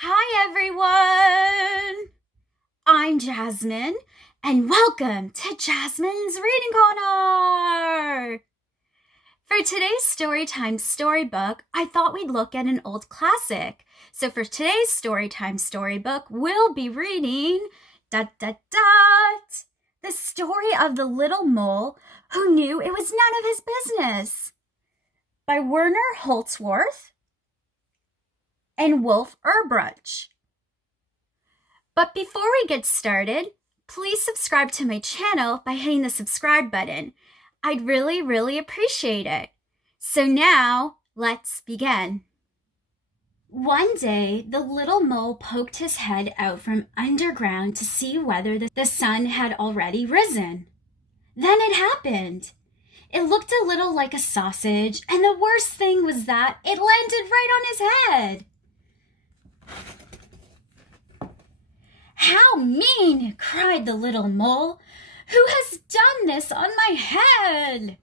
Hi, everyone. I'm Jasmine, and welcome to Jasmine's Reading Corner. For today's Storytime storybook, I thought we'd look at an old classic. So for today's Storytime storybook, we'll be reading the story of the little mole who knew it was none of his business by Werner Holzwarth and Wolf Erlbruch. But before we get started, please subscribe to my channel by hitting the subscribe button. I'd really appreciate it. So now, let's begin. One day, the little mole poked his head out from underground to see whether the sun had already risen. Then it happened. It looked a little like a sausage, and the worst thing was that it landed right on his head. "How mean!" cried the little mole. "Who has done this on my head?"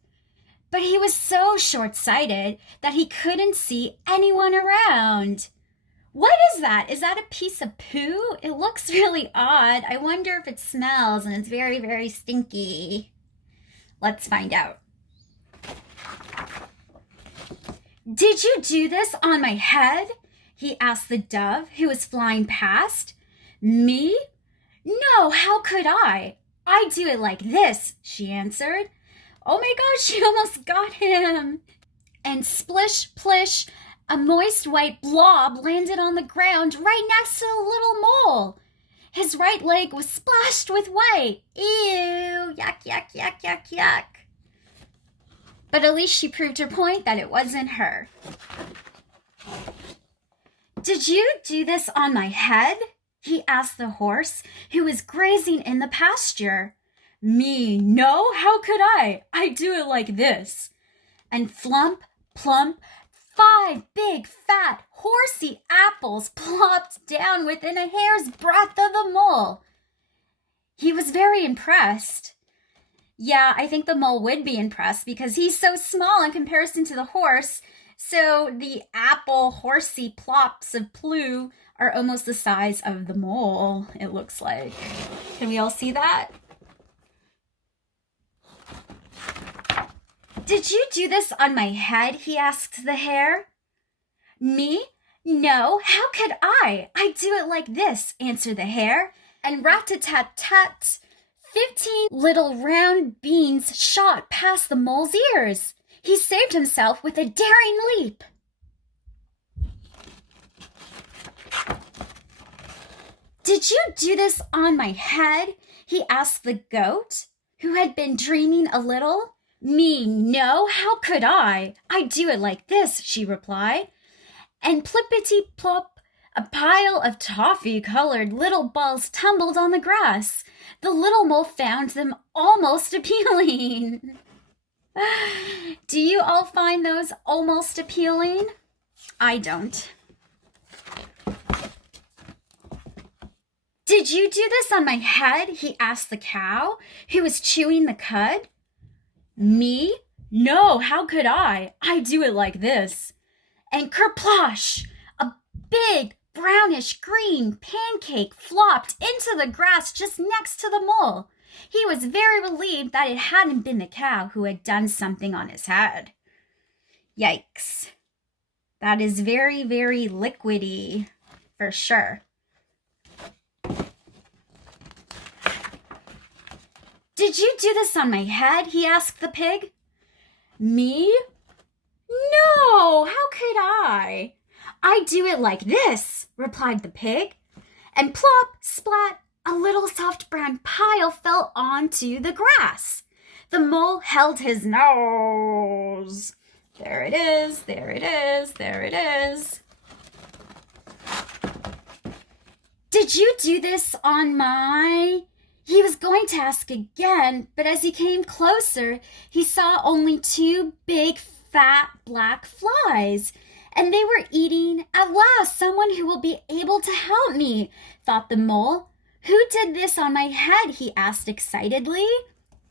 But he was so short-sighted that he couldn't see anyone around. "What is that? Is that a piece of poo? It looks really odd. I wonder if it smells and it's very stinky." Let's find out. "Did you do this on my head?" he asked the dove who was flying past. "Me? No, how could I? I do it like this," she answered. Oh my gosh, she almost got him. And splish, plish, a moist white blob landed on the ground right next to the little mole. His right leg was splashed with white. Ew, yuck. But at least she proved her point that it wasn't her. "Did you do this on my head?" he asked the horse who was grazing in the pasture. "Me? No, how could I? I do it like this." And flump, plump, 5 big, fat, horsey apples plopped down within a hair's breadth of the mole. He was very impressed. Yeah, I think the mole would be impressed because he's so small in comparison to the horse. So the apple horsey plops of Plue are almost the size of the mole, it looks like. Can we all see that? "Did you do this on my head?" he asked the hare. "Me? No, how could I? I do it like this," answered the hare. And rat-a-tat-tat, 15 little round beans shot past the mole's ears. He saved himself with a daring leap. "Did you do this on my head?" he asked the goat, who had been dreaming a little. "Me? No, how could I? I do it like this," she replied. And plippity-plop, a pile of toffee-colored little balls tumbled on the grass. The little mole found them almost appealing. Do you all find those almost appealing? I don't. "Did you do this on my head?" he asked the cow, who was chewing the cud. "Me? No, how could I? I do it like this." And kerplosh! A big brownish-green pancake flopped into the grass just next to the mole. He was very relieved that it hadn't been the cow who had done something on his head. Yikes. That is very liquidy, for sure. "Did you do this on my head?" he asked the pig. "Me? No, how could I? I do it like this," replied the pig. And plop, splat, a little soft brown pile fell onto the grass. The mole held his nose. There it is. "Did you do this on my..." He was going to ask again, but as he came closer, he saw only 2 big, fat, black flies. And they were eating. "At last, someone who will be able to help me," thought the mole. "Who did this on my head?" he asked excitedly.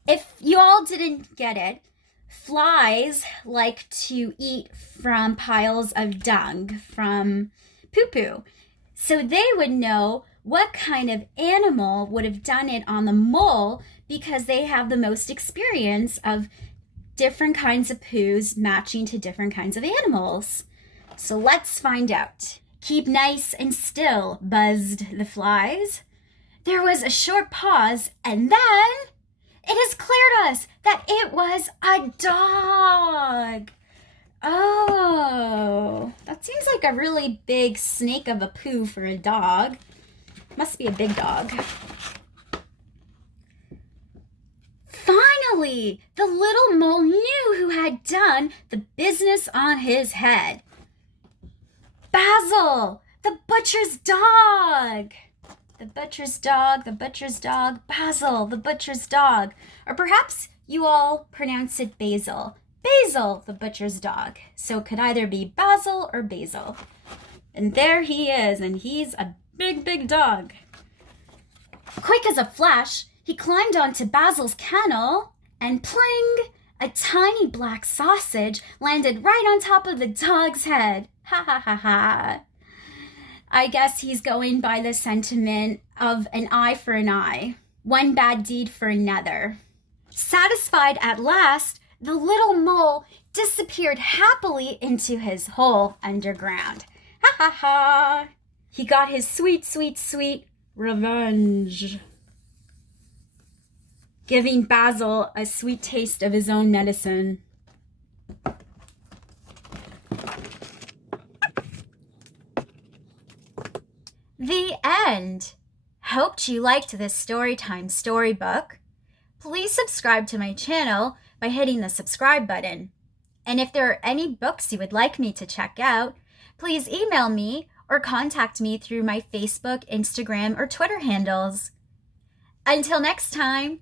If you all didn't get it, flies like to eat from piles of dung, from poo-poo. so they would know what kind of animal would have done it on the mole because they have the most experience of different kinds of poos matching to different kinds of animals. So let's find out. Keep nice and still, buzzed the flies. There was a short pause, and then it has cleared us that it was a dog. Oh, that seems like a really big snake of a poo for a dog. Must be a big dog. Finally, the little mole knew who had done the business on his head. Basil, the butcher's dog. The butcher's dog, the butcher's dog, Basil, the butcher's dog. Or perhaps you all pronounce it Basil. Basil, the butcher's dog. So it could either be Basil or Basil. And there he is, and he's a big, big dog. Quick as a flash, he climbed onto Basil's kennel, and pling, a tiny black sausage landed right on top of the dog's head. Ha ha ha ha. I guess he's going by the sentiment of an eye for an eye, one bad deed for another. Satisfied at last, the little mole disappeared happily into his hole underground. Ha ha ha. He got his sweet, sweet, sweet revenge, giving Basil a sweet taste of his own medicine. The end. Hoped you liked this Storytime storybook. Please subscribe to my channel by hitting the subscribe button. And if there are any books you would like me to check out, please email me or contact me through my Facebook, Instagram, or Twitter handles. Until next time.